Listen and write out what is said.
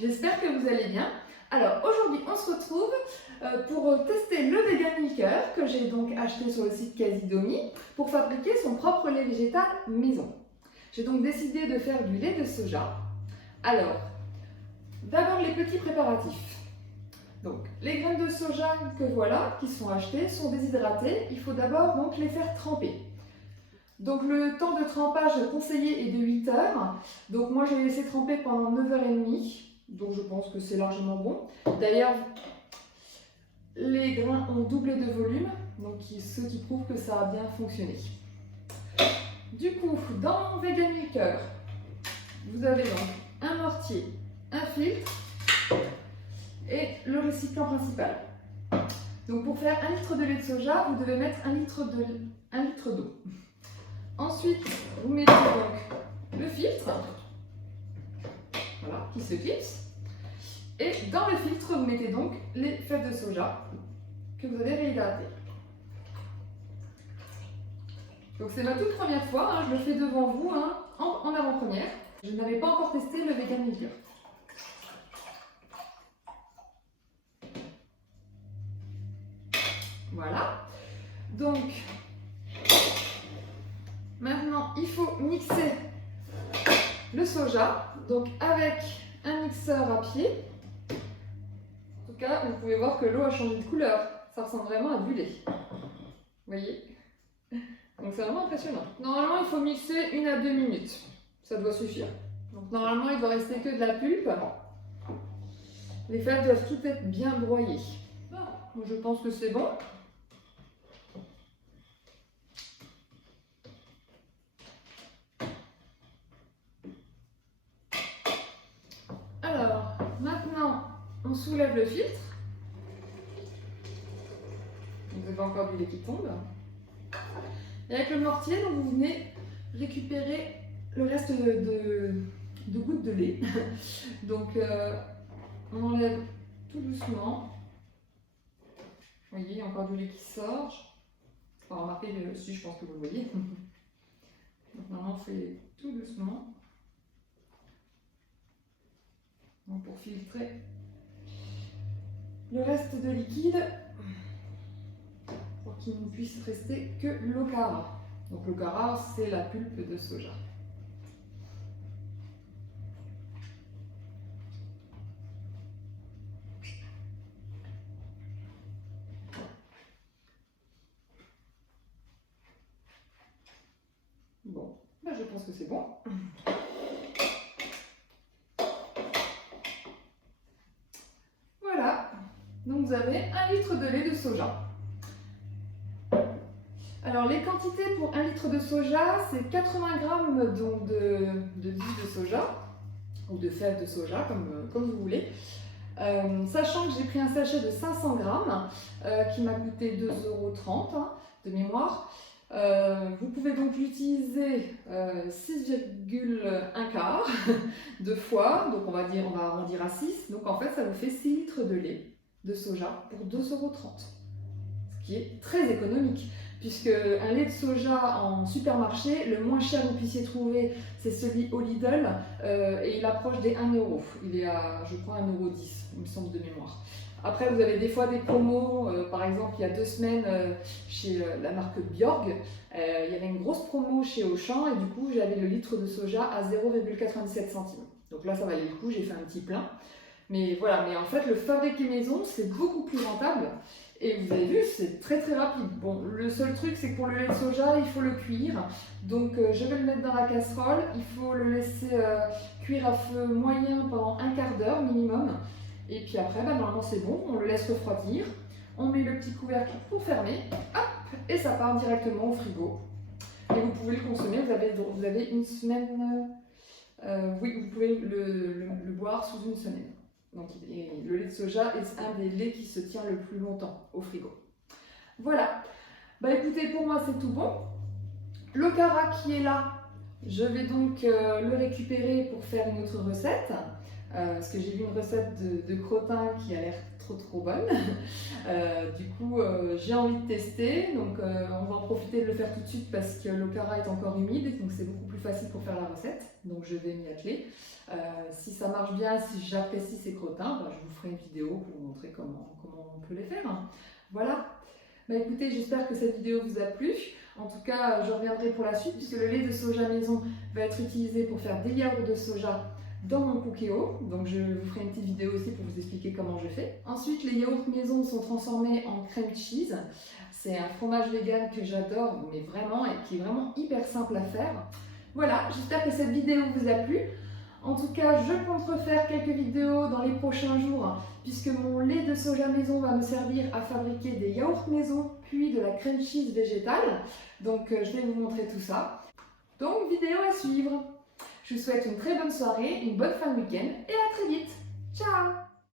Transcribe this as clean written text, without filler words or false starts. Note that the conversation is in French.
j'espère que vous allez bien. Alors aujourd'hui on se retrouve pour tester le Vegan Milker que j'ai donc acheté sur le site Casidomi pour fabriquer son propre lait végétal maison. J'ai donc décidé de faire du lait de soja. Alors, d'abord les petits préparatifs. Donc les graines de soja que voilà, qui sont achetées, sont déshydratées. Il faut d'abord donc les faire tremper. Donc le temps de trempage conseillé est de 8 heures. Donc moi j'ai laissé tremper pendant 9h30. Donc je pense que c'est largement bon. D'ailleurs, les grains ont doublé de volume. Donc ce qui prouve que ça a bien fonctionné. Du coup, dans Vegan Milker, vous avez donc un mortier, un filtre et le récipient principal. Donc pour faire 1 litre de lait de soja, vous devez mettre 1 litre d'eau. Ensuite, vous mettez donc le filtre, voilà, qui se clipse. Et dans le filtre, vous mettez donc les fèves de soja que vous allez réhydrater. Donc c'est ma toute première fois, hein, je le fais devant vous en avant-première. Je n'avais pas encore testé le Vegan Milker. Voilà. Donc, maintenant, il faut mixer le soja, donc avec un mixeur à pied. En tout cas, vous pouvez voir que l'eau a changé de couleur. Ça ressemble vraiment à du lait. Vous voyez? Donc c'est vraiment impressionnant. Normalement, il faut mixer 1 à 2 minutes. Ça doit suffire. Donc normalement, il ne doit rester que de la pulpe. Les fèves doivent toutes être bien broyées. Bon, je pense que c'est bon. Alors, maintenant, on soulève le filtre. Vous avez encore du lait qui tombe. Et avec le mortier, donc, vous venez récupérer le reste de gouttes de lait. Donc, on enlève tout doucement. Vous voyez, il y a encore du lait qui sort. Enfin, remarquez, si je pense que vous le voyez. Donc, maintenant, on fait tout doucement. Donc, pour filtrer le reste de liquide, pour qu'il ne puisse rester que l'okara. Donc l'okara, c'est la pulpe de soja. Bon, ben je pense que c'est bon. Voilà, donc vous avez 1 litre de lait de soja. Alors les quantités pour 1 litre de soja, c'est 80 g donc de vie de soja, ou de fèves de soja, comme vous voulez. Sachant que j'ai pris un sachet de 500 g qui m'a coûté 2,30 € de mémoire. Vous pouvez donc l'utiliser 6,1 quart deux fois, donc on va arrondir à 6. Donc en fait, ça vous fait 6 litres de lait de soja pour 2,30 €, ce qui est très économique. Puisque un lait de soja en supermarché, le moins cher que vous puissiez trouver, c'est celui au Lidl, et il approche des 1 €. Il est à, je crois, 1,10 €, il me semble de mémoire. Après, vous avez des fois des promos, par exemple, il y a 2 semaines, chez la marque Bjorg, il y avait une grosse promo chez Auchan, et du coup, j'avais le litre de soja à 0,97 centimes. Donc là, ça valait le coup, j'ai fait un petit plein. Mais voilà, mais en fait, le fabriquer maison, c'est beaucoup plus rentable. Et vous avez vu, c'est très très rapide. Bon, le seul truc, c'est que pour le lait de soja, il faut le cuire. Donc je vais le mettre dans la casserole. Il faut le laisser cuire à feu moyen pendant 1/4 d'heure minimum. Et puis après, normalement c'est bon. On le laisse refroidir. On met le petit couvercle pour fermer. Hop, et ça part directement au frigo. Et vous pouvez le consommer. Vous avez 1 semaine. Oui, vous pouvez le boire sous 1 semaine. Donc, le lait de soja est un des laits qui se tient le plus longtemps au frigo. Voilà. Bah écoutez, pour moi c'est tout bon. L'okara qui est là, Je vais donc le récupérer pour faire une autre recette. Parce que j'ai vu une recette de crottin qui a l'air trop bonne. Du coup, j'ai envie de tester. Donc, on va en profiter de le faire tout de suite parce que l'okara est encore humide. Donc, c'est beaucoup plus facile pour faire la recette. Donc, je vais m'y atteler. Si ça marche bien, si j'apprécie ces crottins, bah, je vous ferai une vidéo pour vous montrer comment on peut les faire. Voilà. Bah, écoutez, j'espère que cette vidéo vous a plu. En tout cas, je reviendrai pour la suite puisque le lait de soja maison va être utilisé pour faire des yaourts de soja dans mon cookéo. Donc je vous ferai une petite vidéo aussi pour vous expliquer comment je fais. Ensuite, les yaourts maison sont transformés en crème cheese. C'est un fromage vegan que j'adore, mais vraiment, et qui est vraiment hyper simple à faire. Voilà, j'espère que cette vidéo vous a plu. En tout cas, je compte refaire quelques vidéos dans les prochains jours puisque mon lait de soja maison va me servir à fabriquer des yaourts maison puis de la crème cheese végétale. Donc je vais vous montrer tout ça. Donc vidéo à suivre. Je vous souhaite une très bonne soirée, une bonne fin de week-end et à très vite. Ciao!